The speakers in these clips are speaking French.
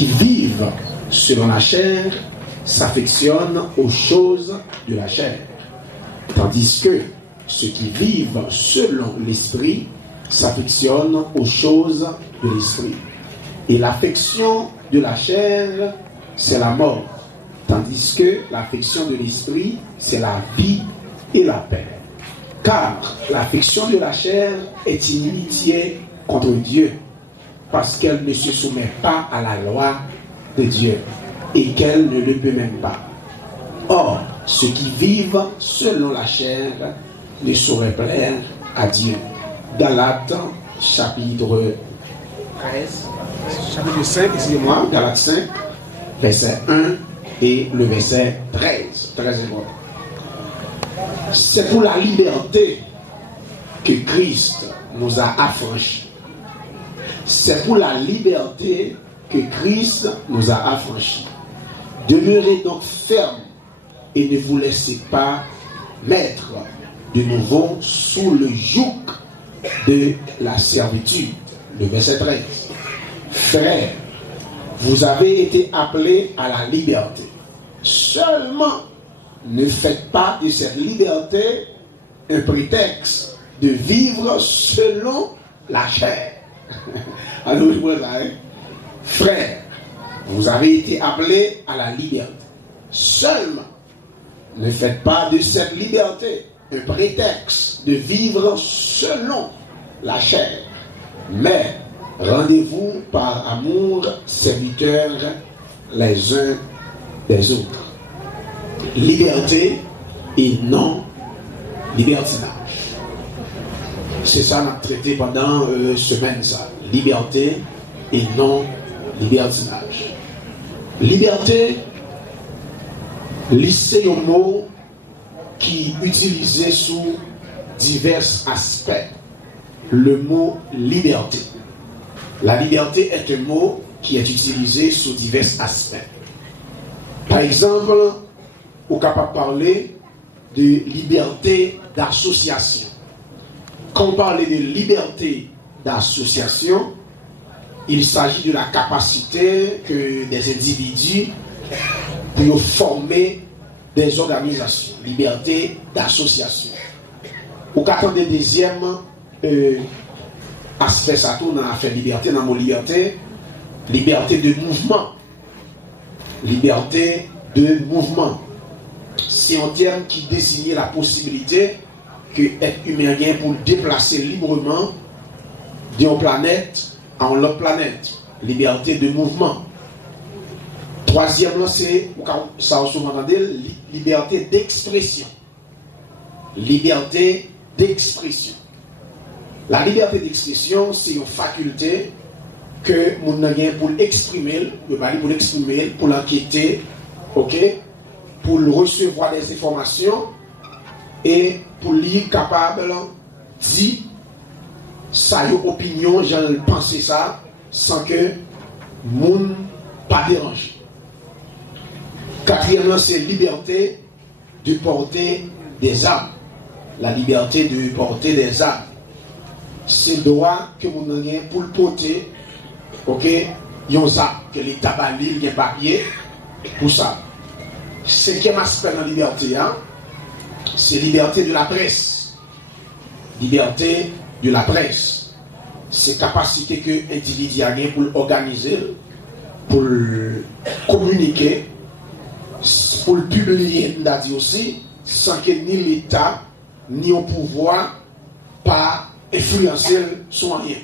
qui vivent selon la chair s'affectionnent aux choses de la chair, tandis que ceux qui vivent selon l'esprit s'affectionnent aux choses de l'esprit. Et l'affection de la chair, c'est la mort, tandis que l'affection de l'esprit, c'est la vie et la paix. Car l'affection de la chair est inimitié contre Dieu, parce qu'elle ne se soumet pas à la loi de Dieu et qu'elle ne le peut même pas. Or, ceux qui vivent selon la chair ne sauraient plaire à Dieu. Galates, chapitre 5, excusez-moi, Galates 5, verset 1 et le verset 13. Très important. C'est pour la liberté que Christ nous a affranchis. C'est pour la liberté que Christ nous a affranchis. Demeurez donc fermes et ne vous laissez pas mettre de nouveau sous le joug de la servitude. Le verset 13. Frères, vous avez été appelés à la liberté. Seulement, ne faites pas de cette liberté un prétexte de vivre selon la chair. Alors, frères, vous avez été appelés à la liberté. Seulement, ne faites pas de cette liberté un prétexte de vivre selon la chair, mais rendez-vous par amour serviteurs les uns des autres. Liberté et non libertinage. C'est ça qu'on a traité pendant semaine ça. Liberté et non libertinage. Liberté, c'est un mot qui est utilisé sous divers aspects. Le mot liberté. La liberté est un mot qui est utilisé sous divers aspects. Par exemple, on est capable de parler de liberté d'association. Quand on parle de liberté d'association, il s'agit de la capacité que des individus pour former des organisations. Liberté d'association. Ou quand on a deuxième aspect, ça tourne dans l'affaire liberté, dans mon liberté de mouvement. Liberté de mouvement. C'est un terme qui désigne la possibilité que l'être humain gagne pour déplacer librement d'une planète à une autre planète. Liberté de mouvement. Troisièmement, c'est, ça on souvent entendait, liberté d'expression. Liberté d'expression. La liberté d'expression, c'est une faculté que nous avons pour l'exprimer, pour l'enquêter, okay, pour recevoir des informations et pour lire capable de dire sa opinion, j'en pense ça, sans que moun pas dérange. Quatrièmement, c'est liberté de porter des armes. La liberté de porter des armes. C'est le droit que vous avez pour le porter. Ok? Il y a un arme que l'État bali, il y a un papier pour ça. Cinquième aspect de la liberté, hein? C'est liberté de la presse. Liberté de la presse. C'est capacité que l'individu a pour organiser, pour communiquer, pour le publier, aussi, sans que ni l'État, ni au pouvoir, pas influencer son rien.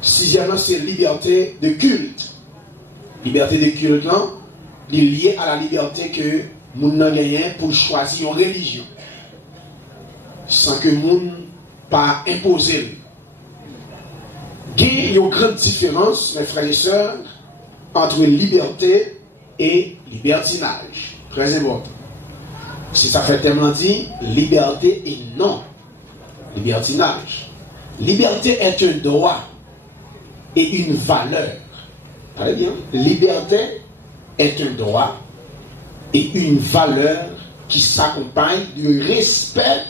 Sixièmement, c'est liberté de culte. Liberté de culte, non? Il est lié à la liberté que nous avons gagnée pour choisir une religion. Sans que nous pas imposer. Il y a une grande différence, mes frères et sœurs, entre liberté et libertinage. Très important. Si ça fait tellement dit, liberté et non libertinage. Liberté est un droit et une valeur. Très bien. Liberté est un droit et une valeur qui s'accompagne de respect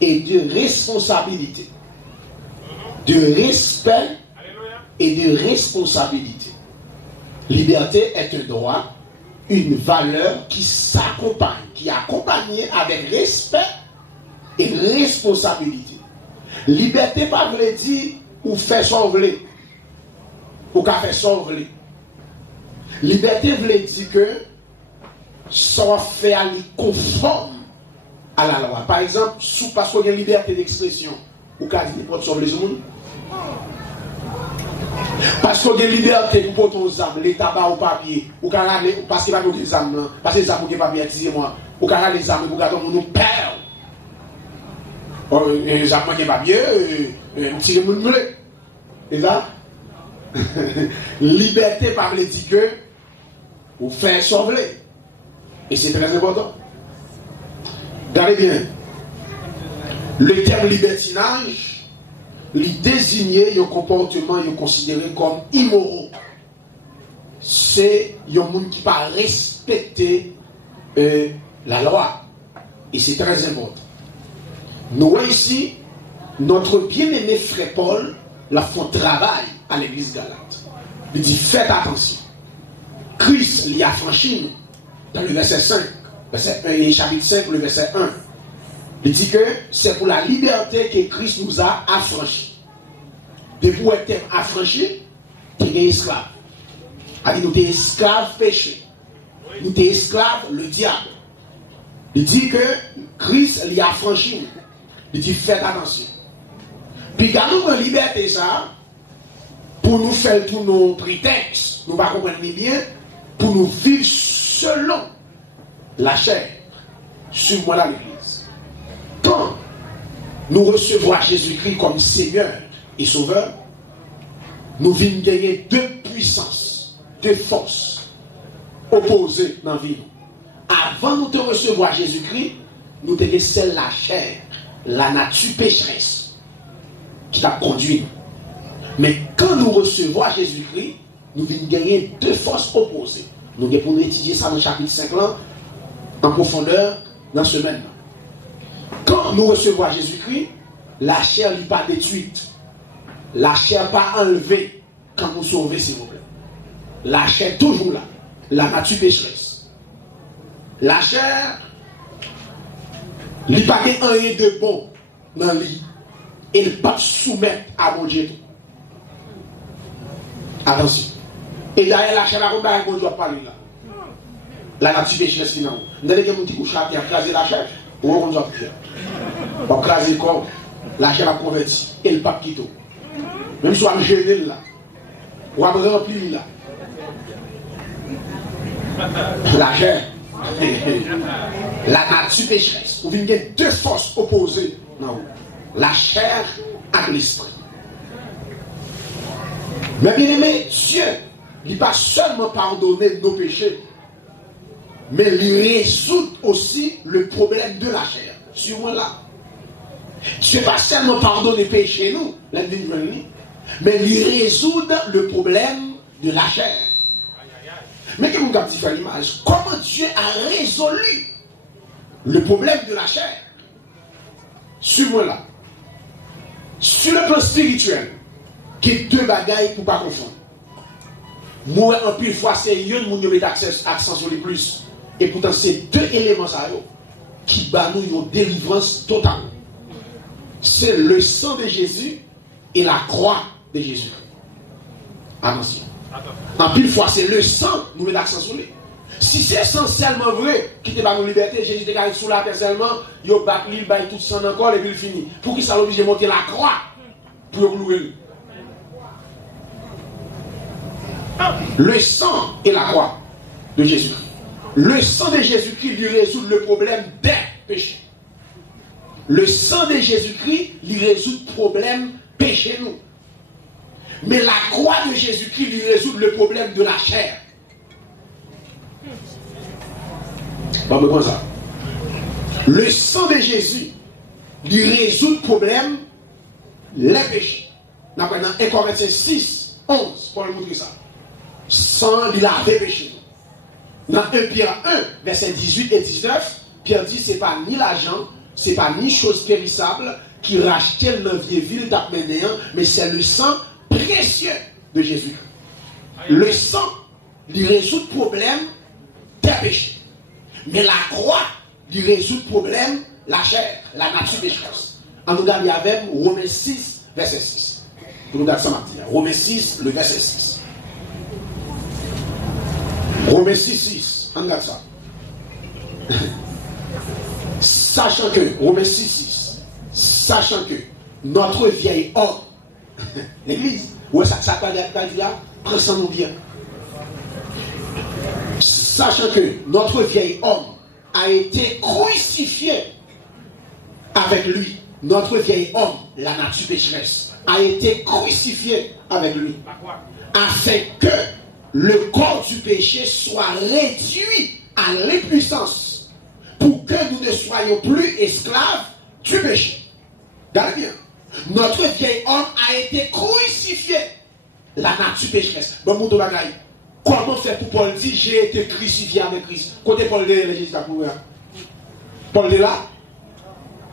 et de responsabilité. De respect et de responsabilité. Liberté est un droit, une valeur qui s'accompagne, qui est accompagnée avec respect et responsabilité. Liberté pas veut dire ou faire ça ou voulez. Ou qu'à faire ça ou voulez. Liberté veut dire que ça fait aller conforme à la loi. Par exemple, parce qu'il y a une liberté d'expression, ou qu'à dire pour sauver les hommes. Parce qu'il y a une liberté pour porter aux âmes, les tabacs au papier, ou parce qu'il n'y a pas de âmes, parce que les âmes qui ne papier, excusez-moi, ou quand les âmes, pour garder nous perd. Les âmes qui ne papier, tirer mon blé. Et là, liberté par le dire que vous faites sauver. Et c'est très important. Regardez bien. Le terme libertinage, il désignait un comportement considéré comme immoraux. C'est un monde qui ne pas respecter la loi. Et c'est très important. Nous voyons ici, notre bien-aimé frère Paul l'a fait travail à l'église Galate. Il dit, faites attention. Christ l'y a franchi dans le verset 5, chapitre 5, le verset 1. Il dit que c'est pour la liberté que Christ nous a affranchis. De pour être affranchis, tu es esclave. Alors, nous sommes esclaves péché. Nous sommes esclaves le diable. Il dit que Christ l'y a franchi. Il dit faites attention. Puis quand nous avons liberté ça, pour nous faire tous nos prétextes, nous ne comprenons pas bien, pour nous vivre selon la chair. Suivez-moi là l'église. Quand nous recevons Jésus-Christ comme Seigneur et Sauveur, nous venons gagner deux puissances, deux forces opposées dans la vie. Avant nous de recevoir Jésus-Christ, nous devons laisser la chair, la nature pécheresse qui t'a conduit. Mais quand nous recevons Jésus-Christ, nous venons gagner deux forces opposées. Nous allons étudier ça dans le chapitre 5 là, en profondeur dans ce semaine. Quand nous recevons Jésus-Christ, la chair n'est pas détruite. La chair n'est pas enlevée quand nous sauvons, s'il vous plaît. La chair est toujours là. La nature pécheresse. La chair, il n'y a pas rien de bon dans le lit. Et il ne pas soumettre à mon Dieu. Attention. Et d'ailleurs, la chair, on ne doit pas parler là. La nature pécheresse qui est là. Vous avez dit que vous avez écrasé la chair. Ou on doit faire. On va écraser le corps. La chair a converti. Et le pape quitte. Même si on va gêner là. On va remplir là. La chair. La nature pécheresse. Vous avez deux forces opposées. Non. La chair à l'esprit. Mais bien aimé, Dieu, il n'a pas seulement pardonné nos péchés, mais il résout aussi le problème de la chair. Suis-moi là. Dieu n'a pas seulement pardonné les péchés, nous, mais il résout le problème de la chair. Mais que vous avez fait l'image, comment Dieu a résolu le problème de la chair? Suis-moi là. Sur le plan spirituel, qui est deux bagailles pour ne pas confondre. Moi, en pile fois, c'est un moun qui met accent sur les plus. Et pourtant, c'est deux éléments qui battent nous une délivrance totale. C'est le sang de Jésus et la croix de Jésus. Attention. En pile fois, c'est le sang qui nous met l'accent sur lui. Si c'est essentiellement vrai, qui te bat nos libertés, Jésus te garde sous la terre seulement, il bat l'île, il bat tout sang encore et puis il finit. Pour qu'il soit obligé de monter la croix pour clouer. Le sang et la croix de Jésus-Christ. Le sang de Jésus-Christ lui résout le problème des péchés. Le sang de Jésus-Christ lui résout le problème péché nous. Mais la croix de Jésus-Christ lui résout le problème de la chair. Pas besoin de ça. Le sang de Jésus lui résout le problème, les péchés. Dans 1 Corinthiens 6, 11, pour lui montrer ça. Sans lui laver péché. Dans 1 Pierre 1, verset 18 et 19, Pierre dit c'est pas ni l'argent, c'est pas ni chose périssable qui rachetait le vieille ville d'Apménéen, mais c'est le sang précieux de Jésus. Le sang il résout le problème des péchés. Mais la croix, il résout le problème, la chair, la nature pécheresse. En nous regardant avec Romains 6, verset 6. Nous regardons ça maintenant. Romains 6, le verset 6. Romains 6, 6. On regarde ça. Sachant que, Romains 6, 6. Sachant que notre vieil homme, l'église, ouais, ça t'a dit là, prends ça nous bien. Sachant que notre vieil homme a été crucifié avec lui. Notre vieil homme, la nature pécheresse, a été crucifié avec lui. Afin que le corps du péché soit réduit à l'impuissance pour que nous ne soyons plus esclaves du péché. Regardez bien. Notre vieil homme a été crucifié. La nature pécheresse. Bon, mon bagaille. Comment faire pour Paul dire j'ai été crucifié avec Christ? Côté Paul de l'Église, Paul est là.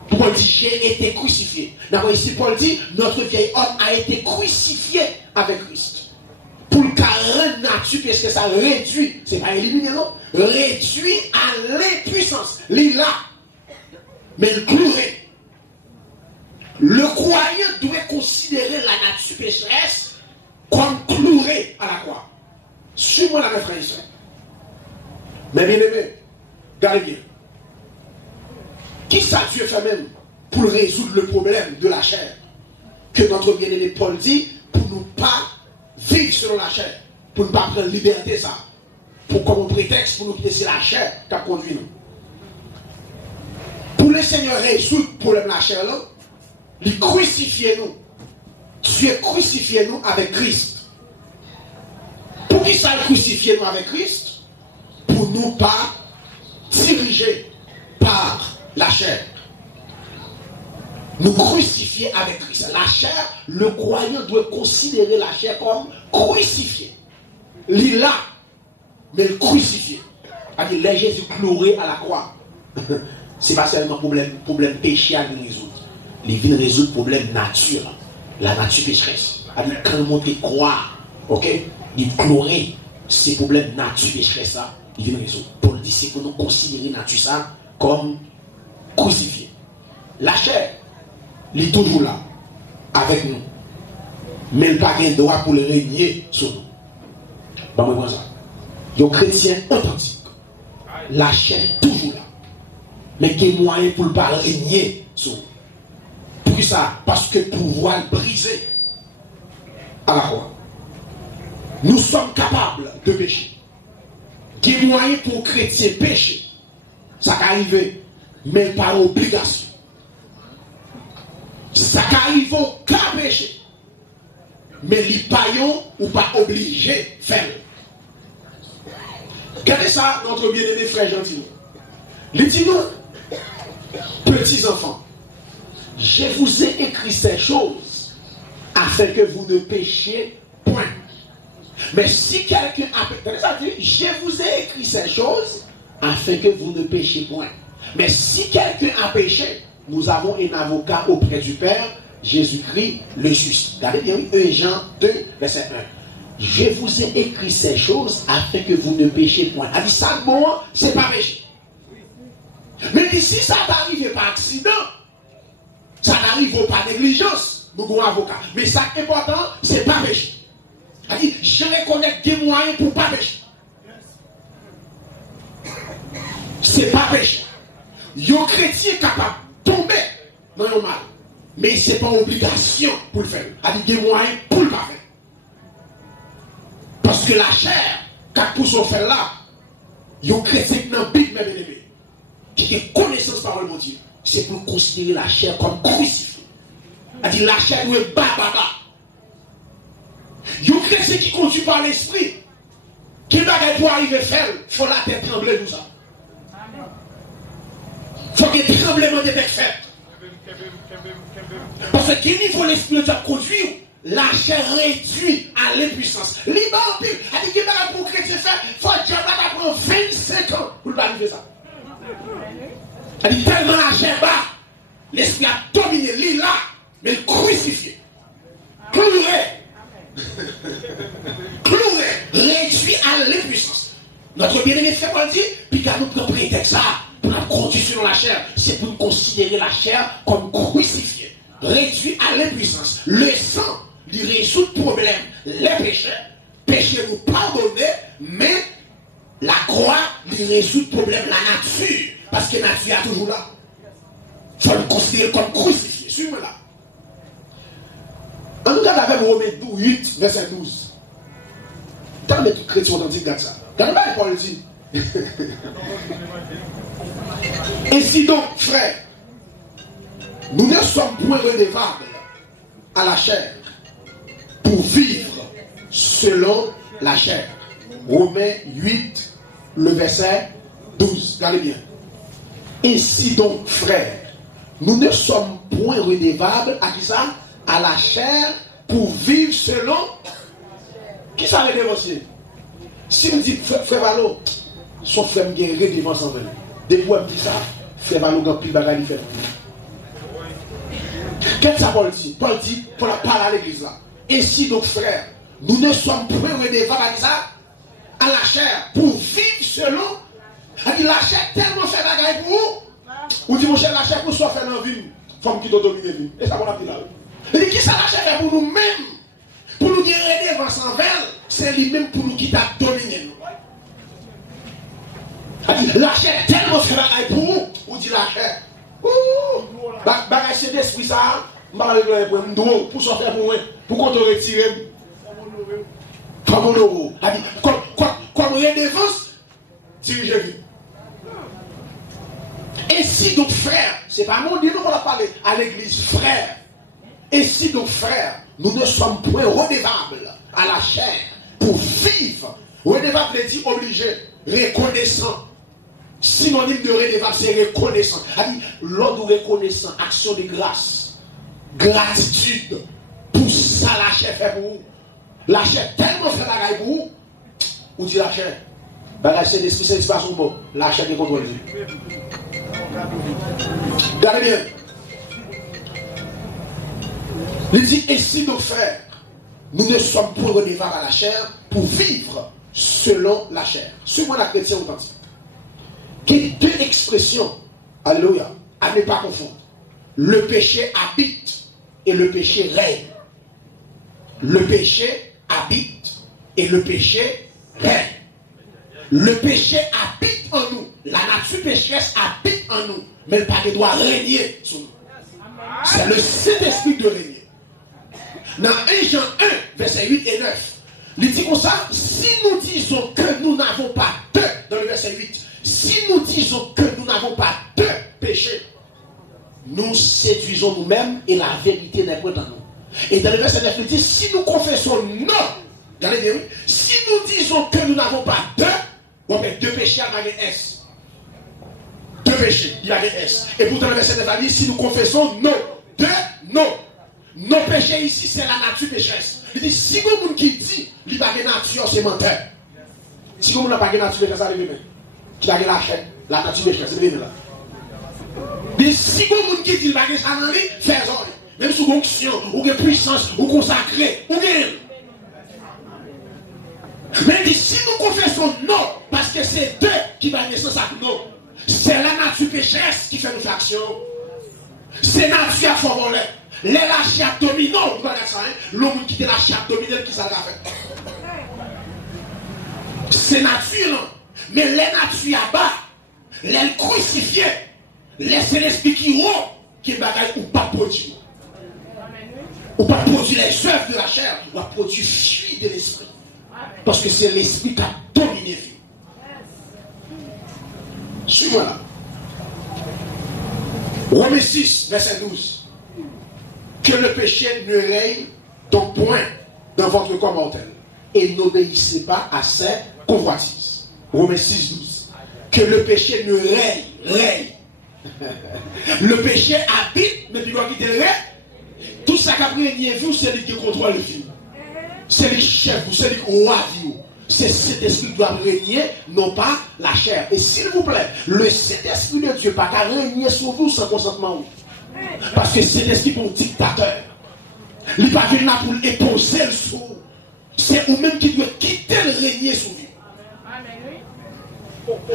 Paul dit j'ai été crucifié. D'abord ici Paul dit notre vieil homme a été crucifié avec Christ. Pour le carré nature, parce que ça réduit, c'est pas éliminé non, réduit à l'impuissance. Il là, mais le cloué. Le croyant doit considérer la nature pécheresse comme cloué à la croix. Suis-moi la référence. Mais bien aimé, regardez bien. Qui ça Dieu fait même pour résoudre le problème de la chair? Que notre bien-aimé Paul dit, pour ne pas vivre selon la chair, pour ne pas prendre liberté ça. Pour comme prétexte pour nous quitter, c'est la chair qui a conduit nous. Pour le Seigneur résoudre le problème de la chair, là, il crucifie nous. Dieu crucifié nous avec Christ. Pour qui ça crucifié nous avec Christ? Pour nous pas diriger par la chair. Nous crucifier avec Christ. La chair, le croyant doit considérer la chair comme crucifiée. Il là, mais le crucifié. C'est-à-dire, les Jésus cloué à la croix. C'est pas seulement problème péché à nous résoudre. Il vient résoudre le problème nature. La nature pécheresse. C'est-à-dire, quand on te croire, ok, il cloué, ces problèmes nature pécheresse, il vient résoudre. Paul dit, c'est pour nous considérer nature ça comme crucifié. La chair, il est toujours là, avec nous. Mais il n'a pas de droit pour le régner sur nous. Bon, moi, ça. Les chrétiens authentiques, la chair est toujours là. Mais il y a moyen pour ne pas régner sur nous. Pour ça, parce que pouvoir briser à la croix. Nous sommes capables de pécher. Il y a moyen pour chrétiens pécher. Ça peut arriver, mais par obligation. Ça peut arriver au cas péché. Mais les paillons ou pas obligés de faire. Regardez ça, notre bien-aimé frère gentil. Il dit nous, petits enfants, je vous ai écrit ces choses afin que vous ne péchiez point. Mais si quelqu'un a péché, je vous ai écrit ces choses afin que vous ne péchiez point. Mais si quelqu'un a péché, nous avons un avocat auprès du Père, Jésus-Christ le juste. Regardez bien, 1 Jean 2, verset 1. Je vous ai écrit ces choses afin que vous ne péchiez point. A dit ça, bon, c'est pas péché. Mais si ça t'arrive par accident, ça n'arrive par négligence, nous avons un avocat. Mais ça qui est important, c'est pas péché. A dit, je reconnais des moyens pour pas pécher. C'est pas péché. Un chrétien capable de tomber dans le mal. Mais ce n'est pas obligation pour le faire. A dit, des moyens pour le pas faire. Parce que la chair, quand pour son faire là, il y a un chrétien qui n'a pas bien aimé, qui a connaissance par le Dieu, c'est pour considérer la chair comme crucifiée. A dit, la chair doit être baba. Il y a un chrétien qui conduit par l'esprit, qui va pour arriver à faire, il faut la tête trembler tout ça. Il faut qu'il y ait tremblement de tête fait. Parce que quel niveau l'esprit de conduire, la chair réduit à l'impuissance. Libre en pile, elle dit qu'il va pour chrétien faire, il faut que Dieu va prendre 25 ans pour ne pas arriver ça. Elle dit tellement la chair bas, l'esprit a dominé, l'île là, mais le crucifié. Cloué, réduit à l'impuissance. l'impuissance. Notre bien-aimé fait quoi dit? Puis quand nous prenons prétexte ça, pour nous conduire selon la chair, c'est pour nous considérer la chair comme crucifiée, réduit à l'impuissance. Le sang, il résout le problème, les péchés. Péché nous pardonner, mais la croix, il résout le problème, la nature. Parce que la nature est toujours là. Il faut le considérer comme crucifié. Suivez-moi là. En tout cas, avec Romains 8, verset 12. Quand les chrétiens authentiques regardent ça, quand même, Paul dit. Ainsi donc, frères, nous ne sommes point redevables à la chair pour vivre selon la chair. Romains 8, le verset 12. Regardez bien. Ainsi donc, frères, nous ne sommes point redevables à qui ça? À la chair pour vivre selon. Qui ça redevance aussi? Si vous dites, frère Valo, son frère me gagne redevance en vrai. Des fois, me dit ça, frère Valo, il y a plus de bagages différents. Qu'est-ce que ça Paul dit? Paul dit, pour la parole à l'église là. Ainsi donc, frères, nous ne sommes point redevables à ça? À la chair pour vivre selon. A dit la chair tellement fait bagaille pour vous. Ou dit mon cher, la chair pour soi faire dans la vie. Femme qui doit dominer la vie. Et ça, on a dit là. Il dit qui ça la chair pour nous-mêmes? Pour nous dire redevance envers, c'est lui-même pour nous qui t'a dominé. A dit la chair tellement fait bagaille pour vous. Ou dit la chair. Bagaille c'est d'esprit ça. Pour s'en faire pour moi. Pour qu'on te retire. Comme on euro. A dit comme redevance, dirigez-vous. Et si donc frères, c'est pas mon Dieu, nous allons parler à l'église, frères. Et si donc frères, nous ne sommes point redevables à la chair pour vivre. Redevable dit obligé, reconnaissant. Synonyme de redevable, c'est reconnaissant. C'est-à-dire, l'ordre reconnaissant, action de grâce, gratitude. Pour ça, la chair fait pour vous. La chair tellement fait bagaille pour vous. Ou dit la chair. Bagaille c'est l'esprit, c'est pas son bon. La chair est contrôlée. Regardez bien. Il dit, ainsi nos frères, nous ne sommes pas redevables à la chair pour vivre selon la chair. Suivez-moi la chrétienne authentique. Qu'il y a deux expressions, alléluia, à ne pas confondre. Le péché habite et le péché règne. Le péché habite et le péché règne. Le péché habite en nous. La nature pécheresse habite en nous. Mais le paradis doit régner sur nous. C'est le Saint-Esprit de régner. Dans 1 Jean 1, verset 8 et 9, il dit comme ça, si nous disons que nous n'avons pas de, dans le verset 8, si nous disons que nous n'avons pas de péché, nous séduisons nous-mêmes et la vérité n'est pas dans nous. Et dans le verset 9, il dit, si nous confessons non, regardez bien, si nous disons que nous n'avons pas de, on met deux péchés à la S. Deux péchés, il y a des S. Et pourtant le verset 9 a dit, si nous confessons non, de, non. Nos péchés ici, c'est la nature pécheresse. Il dit, si vous qui dit, il n'y a pas de nature, c'est menteur. Si vous n'avez pas de nature pécheresse, ça arrive. Qui a la chaîne, la nature pécheresse, c'est là. Il dit, si vous qui dit, il n'y a pas de ça dans lui, faites-en. Même sous onction, ou de puissance, ou consacré, ou bien. Mais il dit, si nous confessons non, parce que c'est deux qui va naissance à nous, c'est la nature pécheresse qui fait nos actions. C'est la nature à former. Les lâchés abdominaux, vous connaissez ça, l'homme qui est lâché abdominal qui ça fait. C'est nature, mais les natures à bas, les crucifiés, c'est l'esprit qui haut, qui est bagaille ou pas produit. Ou pas produire les œuvres de la chair, ou pas produire fruit de l'esprit. Parce que c'est l'esprit qui a dominé la vie. Suis-moi là. Romains 6, verset 12. Que le péché ne règne donc point dans votre corps mortel. Et n'obéissez pas à ses convoitises. Romains 6, 12. Que le péché ne règne. Le péché habite, mais il doit quitter le règne. Tout ça qu'a régné vous, c'est lui qui contrôle le film. C'est le chef, c'est le roi vie. C'est cet esprit qui doit régner, non pas la chair. Et s'il vous plaît, le Saint-Esprit de Dieu pas qu'à régner sur vous sans consentement. Parce que c'est l'esprit pour dictateur. Il n'est pas venu là pour épouser le sou. C'est vous-même qui doit quitter le régner sur vous.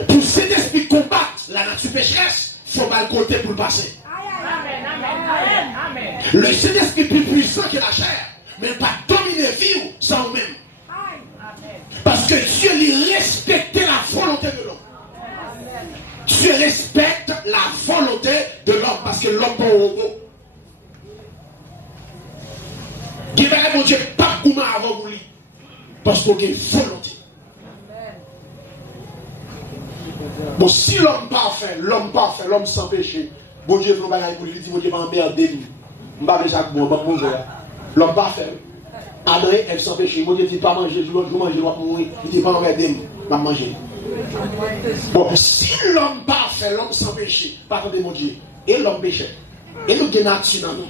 Pour cet esprit combattre la nature pécheresse, il faut mal côté pour le passer. Le Saint-Esprit est plus puissant que la chair, mais pas dominer vie sans nous-mêmes. Parce que Dieu lui respectait la volonté de l'homme. Dieu respecte la volonté de l'homme parce que l'homme est un robot. Dieu mon Dieu pas comment avant lui parce qu'il a une volonté. Bon, si l'homme parfait, l'homme sans péché, bon Dieu veut nous bagailler pour lui dire, bon Dieu va emmerder nous. Je ne vais pas chaque bon, l'homme parfait. André, elle sans péché, bon Dieu dit pas manger, je vais manger, je vais mourir, il dit pas emmerder nous, je vais manger. Bon, si l'homme parfait, l'homme sans péché, pardonnez mon Dieu, et l'homme péché, et nous avons nature dans nous.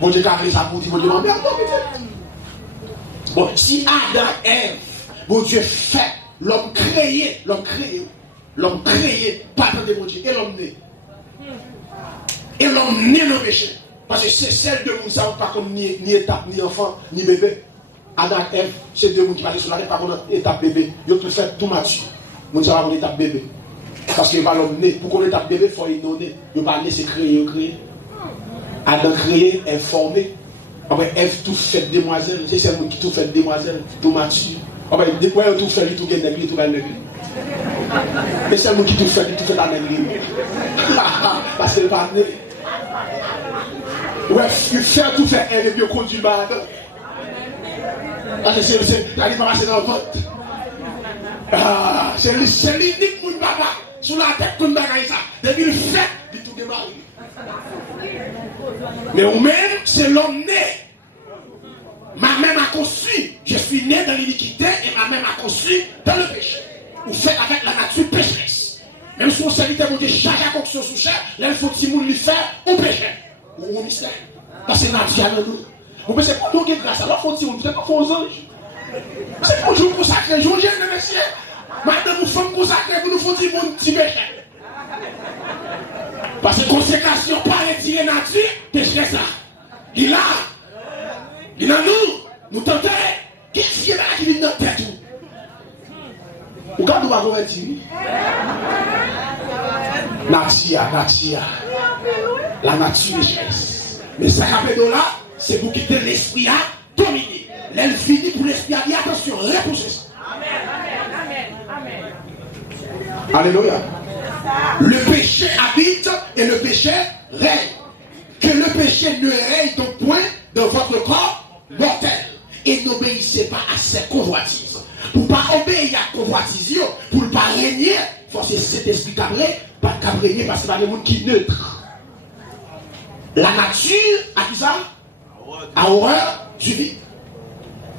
Bon Dieu, quand ça pour dire, bon Dieu m'emmerde, bon, si Adam et Ève, bon Dieu fait, l'homme créé, pardonnez mon Dieu, et l'homme né. Et l'homme né dans le péché. Parce que c'est celle de nous, ça pas comme ni étape, ni enfant, ni bébé. Adam et Ève, c'est deux qui passent sur la tête, pas comme étape bébé. Ils ont tout fait tout mature. Nous savons qu'on étape bébé. Parce que l'homme né, pour qu'on étape bébé, il faut y donner. Il ne faut pas laisser créer. Adam créé, Ève formé. Après, Ève tout fait demoiselle. C'est celle qui tout fait demoiselle, tout mature. Après, depuis qu'elle tout fait, tout gagne, tout gagne. Mais c'est qui tout fait la nègre. Parce qu'elle n'est pas née. Ouais, il fait tout faire, elle est bien conduite par là. Parce que c'est la libération dans le vote. C'est l'unique qui baba sur la tête comme bagaille ça. Depuis le fait, il tout démarre. Mais au même, c'est l'homme né. Ma mère m'a conçu. Je suis né dans l'iniquité et ma mère m'a conçu dans le péché. Ou fait avec la nature pécheresse. Même si on serviteur de Dieu, chaque action sous chair, là il faut que nous lui faire au péché. Ou au mystère. Parce que c'est naturel dans nous. Vous pensez pas nous qui grâce à l'autre, faut dire, vous êtes pas faux anges. C'est pour jour consacré, jour Dieu, messieurs. Maintenant, nous sommes consacrés, vous nous faut dire mon petit péché. Parce que consécration, pas retirer nature, péché ça. Il a nous, nous tentons. Qu'est-ce qui vient dans notre tête? Vous regardez où on va convertir? Nature. La nature pécheresse. Mais ça rappelle là, c'est pour quitter l'esprit à dominer. Elle finit pour l'esprit à dire attention, repoussez ça. Amen. Alléluia. Le péché habite et le péché règne. Que le péché ne règne donc point dans votre corps mortel. Et n'obéissez pas à ses convoitises. Pour ne pas obéir à convoitises, pour ne pas régner, il faut que cet esprit cabré, pas régner parce que c'est pas des gens qui sont neutres. La nature, à qui ça? A horreur du vide.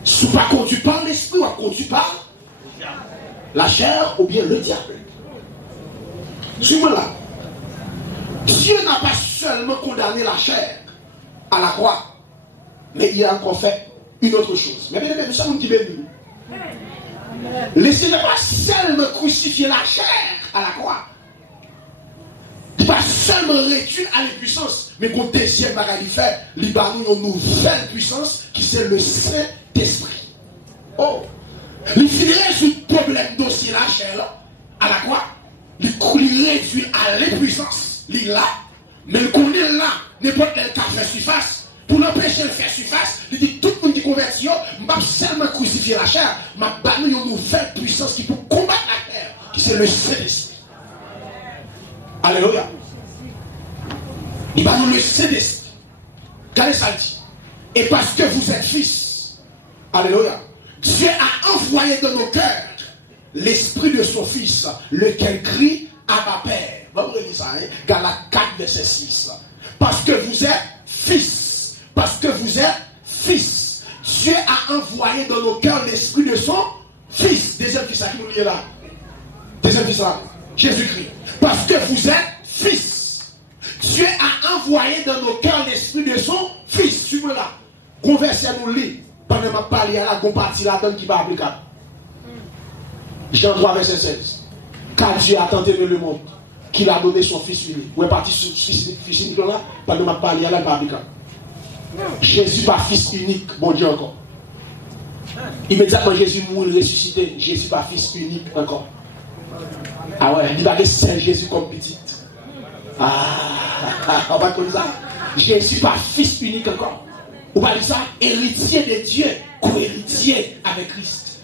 Si vous ne pas conduit par l'esprit, ou conduit par la chair ou bien le diable. Suivez-moi là. Dieu n'a pas seulement condamné la chair à la croix, mais il a encore fait une autre chose. Mais bien, nous sommes qui bénis. Laissez-le pas seulement crucifier la chair à la croix. Il ne pas seulement réduire à l'impuissance, mais qu'on deuxième bagage il fait, il va nous une nouvelle puissance qui c'est le Saint-Esprit. Oh, il finirait sur le problème dossier la chair là, à la croix. Il réduit à l'impuissance, il là, mais qu'on est là, n'importe quel cas fait surface. Pour l'empêcher de faire surface, il dit tout le monde qui convertit, je ne vais pas seulement crucifier la chair, mais je vais une nouvelle puissance qui peut combattre la terre, qui c'est le Saint-Esprit. Alléluia. Il va nous le Saint-Esprit. Regardez ça dit. Et parce que vous êtes fils, alléluia, Dieu a envoyé dans nos cœurs l'esprit de son fils, lequel crie à ma Père. Vous voyez ça, hein? Galates 4, verset 6. Parce que vous êtes fils. Parce que vous êtes fils. Dieu a envoyé dans nos cœurs l'esprit de son fils. Deuxième fils qui nous lie là. Deuxième fils là. Jésus-Christ. Parce que vous êtes fils. Dieu a envoyé dans nos cœurs l'esprit de son fils. Suivez là. Conversez nous lit. Pendant que je parle à la partie là-dedans qui va appliquer. Jean 3, verset 16. Car Dieu a tant aimé le monde qu'il a donné son fils unique. Vous êtes parti sur fils unique là. Pendant que je parle à la partie. Jésus pas fils unique, bon Dieu encore. Immédiatement, Jésus mourit, ressuscité. Jésus pas fils unique encore. Ah ouais, il va que Saint Jésus comme petit. On va comme ça. Jésus pas fils unique encore. On va dire ça, héritier de Dieu, co-héritier avec Christ.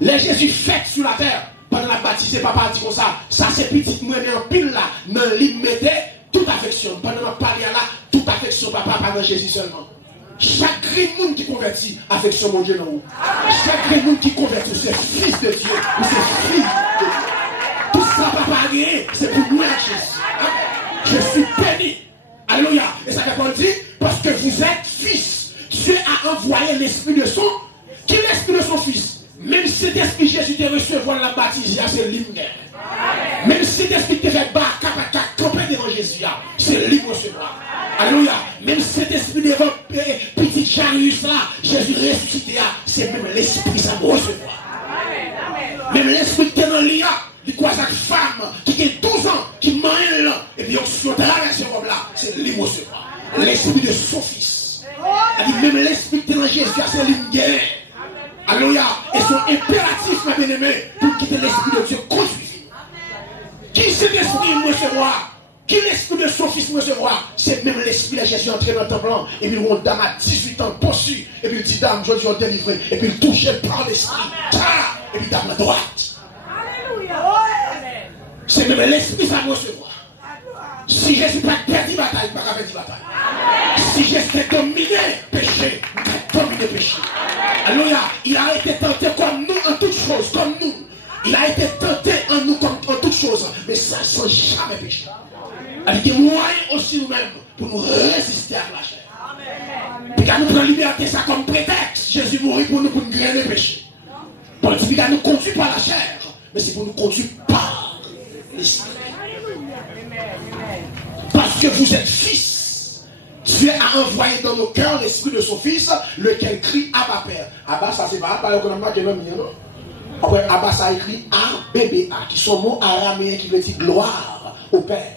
Les Jésus fait sur la terre, pendant la baptisée, papa dit comme ça c'est petit, moi, en pile là, dans l'immédiat, toute affection. Pendant la parole là, toute affection, papa, pas dans Jésus seulement. Chaque monde qui convertit, affection mon Dieu dans vous. Chaque monde qui convertit, c'est fils de Dieu, ou c'est fils de Dieu. Tout ça, papa, c'est pour moi, Jésus. Je suis béni. Alléluia. Et ça veut dire, parce que vous êtes fils, Dieu a envoyé l'esprit de son, qui est l'esprit de son fils. Même si cet esprit Jésus te recevoir la baptise, c'est libre. Même si cet esprit te fait battre, camper devant Jésus, c'est libre recevoir. Alléluia. Même si cet esprit devant petit Jairus là, Jésus ressuscité, c'est même l'esprit ça va recevoir. Même l'esprit qui est dans l'IA, il croit cette femme qui a 12 ans, qui mange là, et puis on se traverse comme là, c'est libre recevoir. L'esprit de son fils. Même l'esprit qui est dans Jésus, c'est libre. Alléluia. Et son impératif, ma bien-aimée, pour quitter l'esprit de Dieu conduit. Qui c'est l'esprit de recevoir? Qui l'esprit de son fils recevoir? C'est même l'esprit de Jésus entré dans le temple. Et puis, une dame à 18 ans, poursuit. Et puis, il dit, dame, je suis délivré. Et puis, il touche par l'esprit. Et puis, dame à droite. C'est même l'esprit ça recevoir. Si Jésus n'a pas perdu bataille, il n'a pas perdu bataille. Si Jésus a dominé péché, il a dominé péché. Alléluia. Il a été tenté comme nous en toutes choses, comme nous. Il a été tenté en nous comme en toutes choses, mais ça sans jamais péché. Il y a des moyens aussi nous-mêmes pour nous résister à la chair. Puis quand nous prenons liberté, ça comme prétexte. Jésus mourit pour nous grainer le péché. Pour nous dire nous conduit par la chair, mais c'est pour nous conduire par l'esprit. Parce que vous êtes fils. Dieu a envoyé dans nos cœurs l'esprit de son fils, lequel crie Abba Père. Abba, ça c'est pas le gouvernement qui est nommé, non? Après, Abba, ça écrit A-B-B-A, qui sont mots araméens qui veut dire gloire au Père.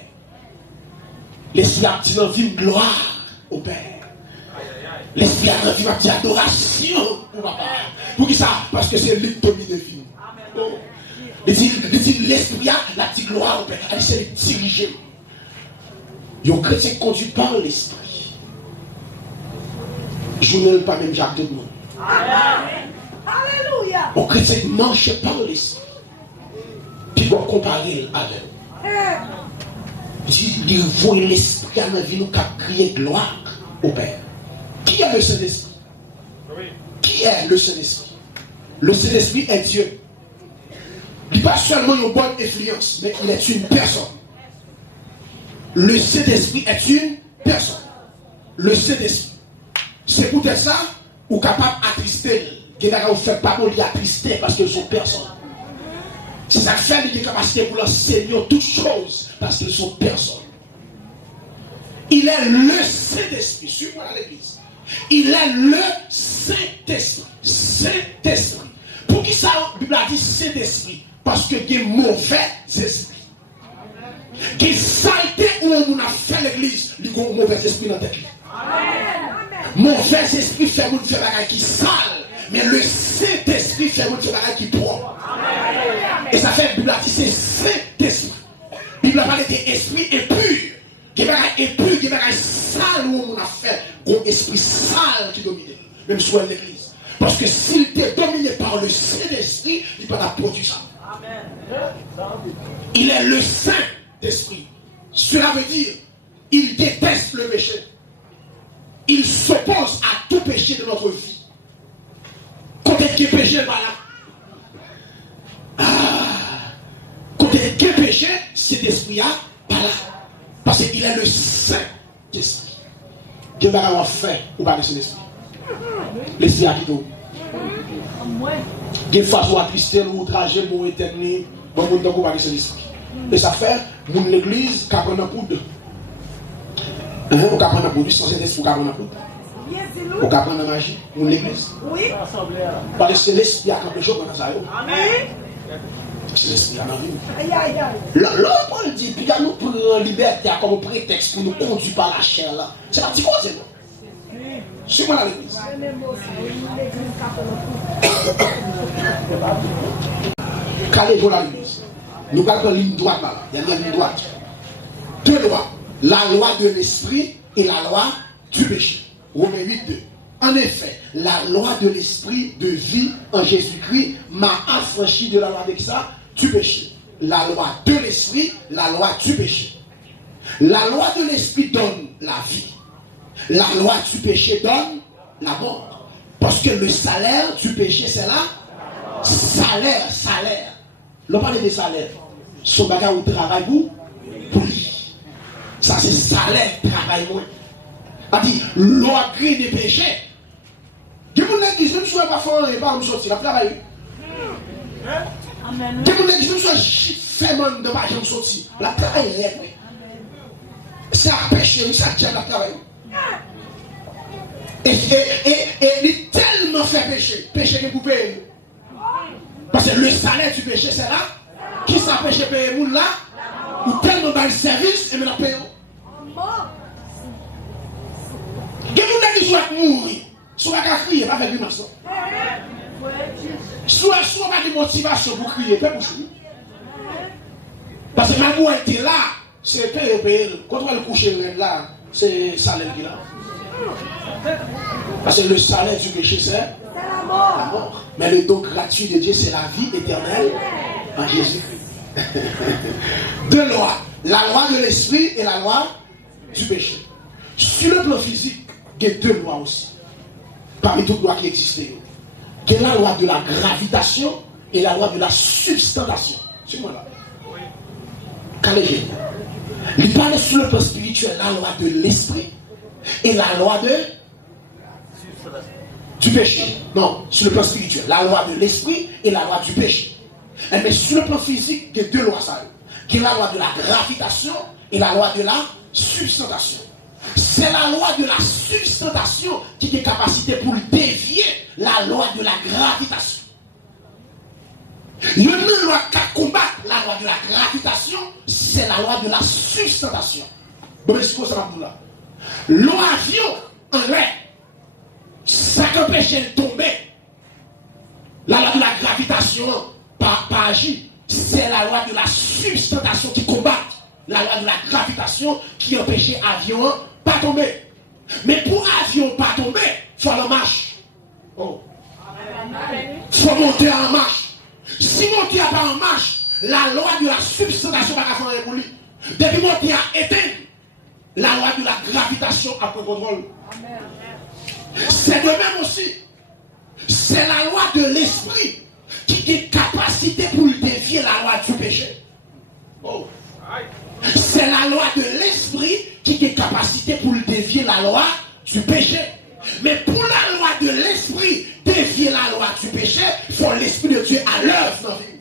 L'esprit a dit l'envie de gloire au Père. L'esprit a envie de adoration au Papa. Pour qui ça? Parce que c'est lui qui domine les films. Il dit l'esprit a la petite gloire au Père. Elle c'est le diriger. Les chrétiens conduits par l'esprit. Je ne veux pas même Jacques de nous. Alléluia. Les chrétiens marchent par l'esprit. Puis ils vont comparer avec eux. Il voit l'esprit à la vie, nous qui crier gloire au Père. Qui est le Saint-Esprit? Qui est le Saint-Esprit? Le Saint-Esprit est Dieu. Il n'est pas seulement une bonne influence, mais il est une personne. Le Saint-Esprit est une personne. Le Saint-Esprit. C'est peut-être ça, ou capable d'attrister. Vous ne faites pas pour l'attrister parce qu'ils sont personne. C'est ça qui fait des capacités pour l'enseigner toutes choses parce qu'ils sont personne. Il est le Saint-Esprit. Suis-moi à l'église. Il est le Saint-Esprit. Saint-Esprit. Pour qui ça, la Bible a dit Saint-Esprit? Parce que il y a mauvais esprit. Qui saleté où on a fait l'église, il y a un mauvais esprit dans la tête. Mauvais esprit fait mon faire qui sale. Mais le Saint-Esprit fait mon faire qui propre. Et ça fait, la Bible a dit c'est Saint-Esprit. La Bible a parlé d'esprit impur. Il y a un impur, il y a un sale où on a fait un esprit sale qui domine. Même sur l'église. Parce que s'il était dominé par le Saint-Esprit, il ne peut pas produire ça. Il est le Saint-Esprit. Cela veut dire, il déteste le péché. Il s'oppose à tout péché de notre vie. Quand est-ce que péché, voilà. Quand est-ce que péché, cet esprit-là, voilà. Parce qu'il est le Saint-Esprit. Dieu va avoir fait ou pas de cet esprit. L'esprit a quitté. Des fois, soit triste, ou outragé, ou éterné, bon, on ne peut pas de cet esprit. Et ça fait, mon l'église, qui apprend un poudre. On peut apprendre un poudre, sans cet esprit, on peut apprendre un poudre. On peut apprendre la magie, mon l'église. Oui. Parce que c'est l'esprit qui a quelque chose dans ça. Amen. C'est l'esprit qui a vie. Là, Paul dit, puis nous prenons liberté comme prétexte pour nous conduire par la chair là. C'est pas petit quoi, c'est non. Suis-moi dans l'église. Calez pour la l'église. Nous parlons de ligne droite là. Il y a une ligne droite. Deux lois. La loi de l'esprit et la loi du péché. Romains 8:2. En effet, la loi de l'esprit de vie en Jésus-Christ m'a affranchi de la loi de ça, du péché. La loi de l'esprit, la loi du péché. La loi de l'esprit donne la vie. La loi du péché donne la mort. Parce que le salaire du péché, c'est là. Salaire. L'on parle de salaire. Son bagage au travail pour lui. Ça, c'est salaire, travail moins. A dit, loi grille des péchés. Des gens qui disent, je ne suis pas fort et pas me sortir, la travail. Des gens qui disent, je ne suis pas fait de ma jambe sortir, la travail est. C'est à péché, ça tient la travail. Et il tellement fait péché que vous payez. Parce que le salaire du péché, c'est là. Qui s'est péché payer vous là? Ou tellement dans le service et maintenant payer. Il y a des gens qui souhaitent mourir. Soit qu'à crier, pas avec grimace. Soit pas de motivation pour crier, pas possible. Parce que ma voix était là, c'est payer. Quand on va le coucher là, c'est salaire qui est là. Parce que le salaire du péché, c'est la mort. Mais le don gratuit de Dieu, c'est la vie éternelle en Jésus-Christ. Deux lois. La loi de l'esprit et la loi du péché. Sur le plan physique, il y a deux lois aussi. Parmi toutes les lois qui existent. Il y a la loi de la gravitation et la loi de la substantation. C'est moi là. Quand il parle sur le plan spirituel, la loi de l'esprit et la loi du péché. Non, sur le plan spirituel, la loi de l'esprit et la loi du péché. Mais sur le plan physique, il y a deux lois. Il y a la loi de la gravitation et la loi de la substantation. C'est la loi de la substantation qui a capacité pour dévier la loi de la gravitation. Il y a une loi qui combat la loi de la gravitation, c'est la loi de la substantation. Bon, mais c'est quoi ça va là? L'avion en l'air, ça empêche de tomber. La loi de la gravitation pas agit. C'est la loi de la substantation qui combat la loi de la gravitation qui empêche l'avion pas tomber. Mais pour l'avion pas tomber, il faut aller en marche. Oh. Il faut monter en marche. Si monter pas en marche, la loi de la substantation va faire pour lui. Depuis monter à éteindre, la loi de la gravitation a pris contrôle. C'est de même aussi. C'est la loi de l'esprit qui a capacité pour dévier la loi du péché. Oh. C'est la loi de l'esprit qui a capacité pour dévier la loi du péché. Mais pour la loi de l'esprit dévier la loi du péché, il faut l'esprit de Dieu à l'œuvre dans la vie.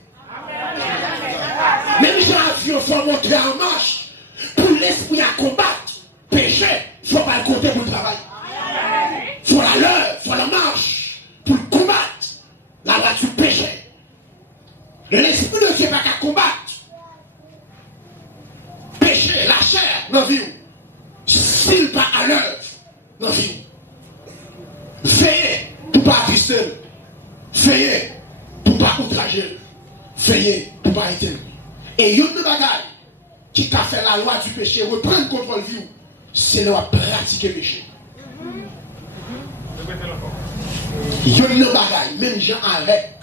Même si l'avion faut monter en marche, pour l'esprit à combattre péché, il ne faut pas le compter pour le travail. Il faut la l'œuvre, il faut la marche pour combattre la loi du péché. L'esprit de Dieu n'est pas qu'à combattre péché, la chair dans la vie. S'il pas à l'œuvre dans la vie. Veillez pour ne pas assister. Veillez pour ne pas outrager. Veillez pour ne pas éteindre. Et il y a une bagaille qui a fait la loi du péché, reprendre contrôle de vie, c'est la loi pratiquer le péché. Il y a une bagaille, même gens avec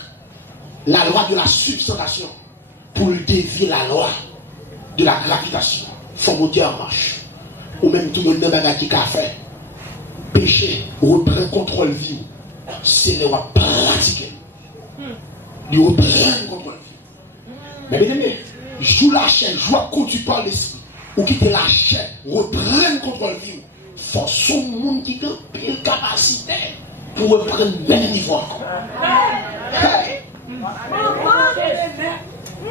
la loi de la substantation pour dévier la loi de la gravitation. Il faut monter en marche. Ou même tout le monde bagaille qui a fait péché, reprendre contrôle de vie, c'est la loi pratiquer. Il reprend contrôle de vie. Mais bien aimé, joue la chaîne, joue quand tu parles l'esprit, ou quitter la chaîne, reprendre contrôle de vie. Force au monde qui a pile capacité pour reprendre le même niveau.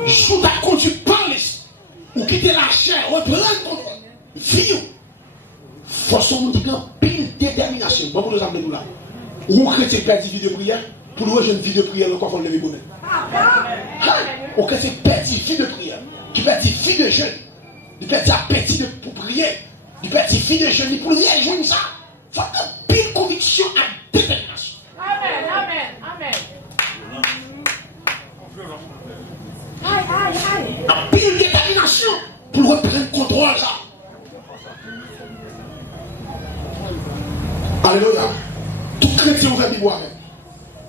Joue quand tu parles l'esprit, ou quitter la chaîne, reprendre contrôle de vie. Force au monde qui a pile détermination. Bon, pour nous amener là. Ou chrétien perd une vie de prière, pour nous, j'ai une vie de prière, le corps faut lever bonnet. Ou chrétien perd une vie de prière, qui perd une vie de jeûne, il perd un appétit pour prier, il perd une vie de jeûne, pour rien joindre ça. Il faut une pile conviction détermination. Amen, amen, amen. En pile détermination pour reprendre le contrôle ça. Alléluia. Tout chrétien ouvert Bible avec.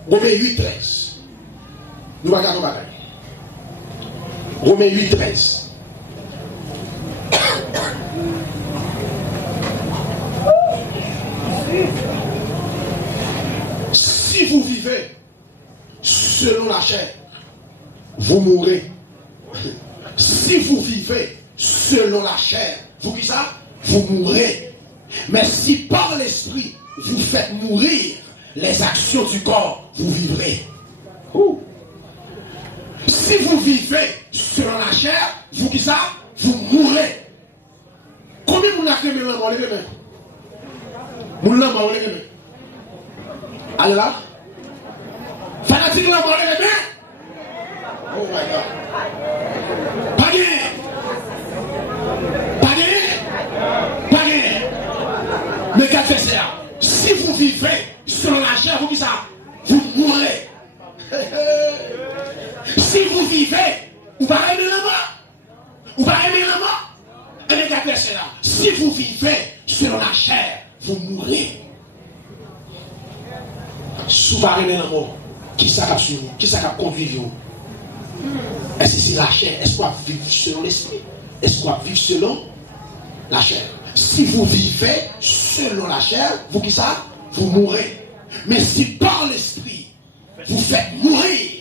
Romains 8, 13. Nous regardons pareil. Romains 8, 13. Si vous vivez selon la chair, vous mourrez. Si vous vivez selon la chair, vous qui ça? Vous mourrez. Mais si par l'esprit vous faites mourir les actions du corps, vous vivrez. Si vous vivez selon la chair, vous qui ça? Vous mourrez. Combien vous n'avez pas la mort? Vous n'avez pas la mort. Allez là. Fanatique la mort. Oh my God. Pas gagné. Pas gagné. Pas gagné. Mais qu'est-ce que c'est? Si vous vivez selon la chair, vous qui ça? Vous mourrez. Si vous vivez, vous va aimer la mort. Vous va aimer la mort. Et les gars, c'est là. Si vous vivez selon la chair, vous mourrez. Si vous va aimer la mort, qui ça va suivre? Qui ça va conduire? Est-ce que c'est la chair? Est-ce qu'on va vivre selon l'esprit? Est-ce qu'on va vivre selon la chair? Si vous vivez selon la chair, vous qui ça? Vous mourrez. Mais si par l'esprit, vous faites mourir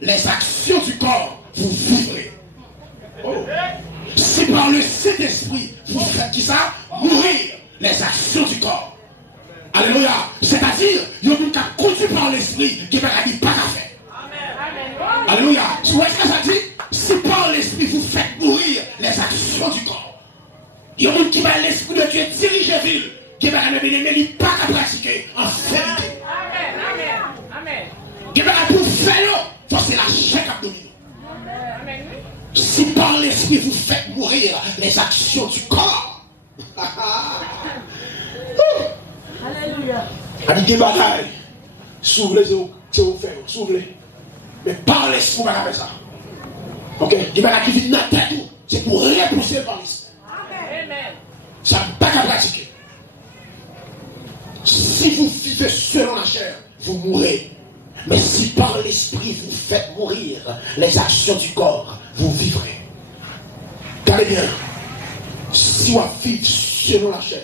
les actions du corps, vous vivrez. Oh. Si par le Saint-Esprit, vous faites qui ça? Mourir les actions du corps. Alléluia. C'est-à-dire, il y a un cas conduit par l'Esprit qui ne va pas qu'à faire. Alléluia. Vous voyez ce que ça dit? Si par l'Esprit, vous faites mourir les actions du corps, il y a un qui va l'Esprit de Dieu diriger la ville, qui va ne pas qu'à pratiquer en vérité. Amen. Qui va pour faire, c'est la chair abdominale. Si par l'esprit vous faites mourir les actions du corps. Alléluia. Allez, des batailles. S'ouvrez, c'est vous faire. S'ouvrez. Mais par l'esprit, vous ne pouvez pas faire ça. Ok? Des batailles qui viennent dans la tête, c'est pour repousser par l'esprit. Amen. Ça ne peut pas pratiquer. Si vous vivez selon la chair, vous mourrez. Mais si par l'esprit vous faites mourir les actions du corps, vous vivrez. Regardez bien. Si vous vivez selon la chair,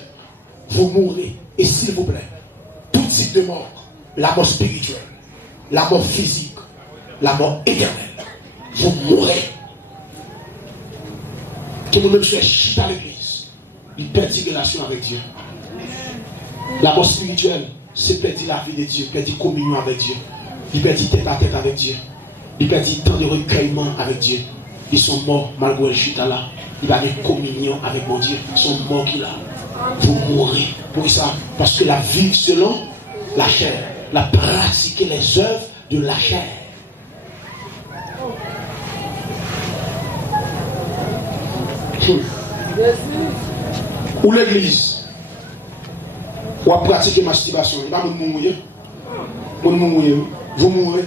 vous mourrez. Et s'il vous plaît, tout type de mort, la mort spirituelle, la mort physique, la mort éternelle, vous mourrez. Tout le monde se chute à l'église. Il perd une relation avec Dieu. La mort spirituelle, c'est perdre la vie de Dieu, perdre communion avec Dieu. Il perd tête à tête avec Dieu. Il perd temps de recueillement avec Dieu. Ils sont morts malgré le chute là. Il va avoir communion avec mon Dieu. Ils sont morts qui là. Vous mourrez. Pour ça, parce que la vie selon la chair, la pratiquer les œuvres de la chair. Ou l'église, ou à pratiquer masturbation. Il va mourir. Vous mourrez.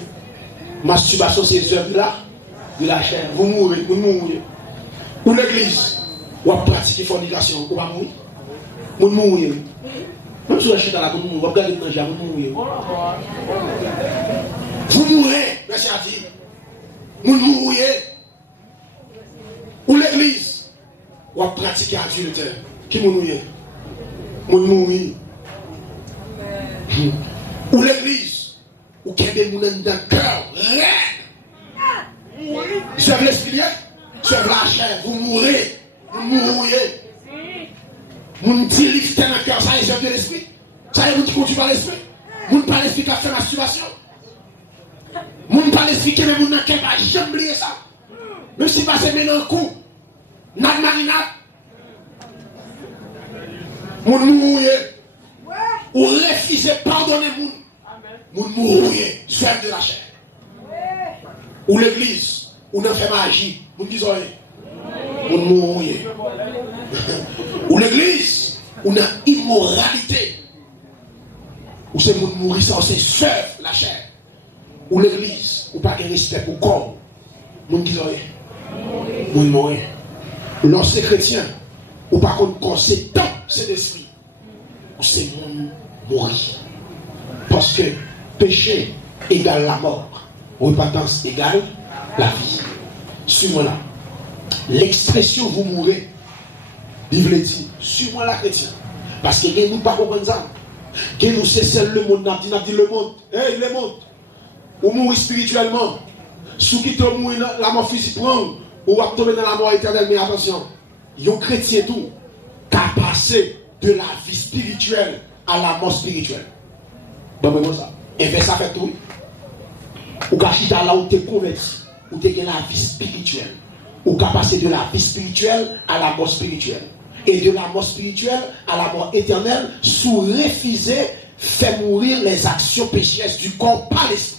Masturbation, c'est les œuvres là, de la chair. Vous mourrez. Ou l'église, ou à pratiquer fornication. Vous va mourir. Vous mourrez. Même si vous achetez dans la commune, vous regardez le manger, vous mourrez. Vous mourrez, merci à Dieu. Vous mourrez. Ou l'église, ou à pratiquer à Dieu le terre. Qui mourrez? Vous mourrez. Ou l'église, ou qu'il y a des gens dans le cœur, c'est l'esprit, c'est la chair, vous mourrez. Vous mourrez. Vous dites dans le cœur, ça est œuvre de l'esprit. Ça est vous qui conduit par l'esprit. Vous ne parlez l'esprit qui a fait masturbation. Vous ne parlez l'esprit qui même vous n'avez pas jamais oublié ça. Même si vous passez maintenant un coup, n'a marinade. Vous mourrez. Ou refusez pardonner vous. Vous mourrez. C'est œuvre de la chair. Ou l'église, ou ne fait magie. Vous dites vous mourrez. Ou l'église, ou une immoralité. Ou c'est moun mourir ça, c'est seul la chair. Ou l'église, ou pas de respect pour le corps. Moun qui l'aurait. Moun mourir. Lorsque chrétien, ou par contre, quand c'est temps, c'est l'esprit. Ou c'est moun mourir. Parce que péché égale la mort. Repentance égale la vie. Suis-moi là. L'expression vous mourrez, il veut dire, suis-moi là, chrétien. Parce que nous pas comprendre ça. Que nous c'est seul le monde, n'a dit le monde. Hey, le monde. Ou mourir spirituellement. Sous qui te mourir la mort physique prend, ou va tomber dans la mort éternelle, mais attention. Yon chrétien tout, qu'à passer de la vie spirituelle à la mort spirituelle. Bon, mais ça. Et fait ça fait tout. Ou qu'à chita là où t'es converti, où t'es la vie spirituelle. Ou qu'à passer de la vie spirituelle à la mort spirituelle. Et de la mort spirituelle à la mort éternelle, sous refuser, fait mourir les actions pécheresses du corps par l'esprit.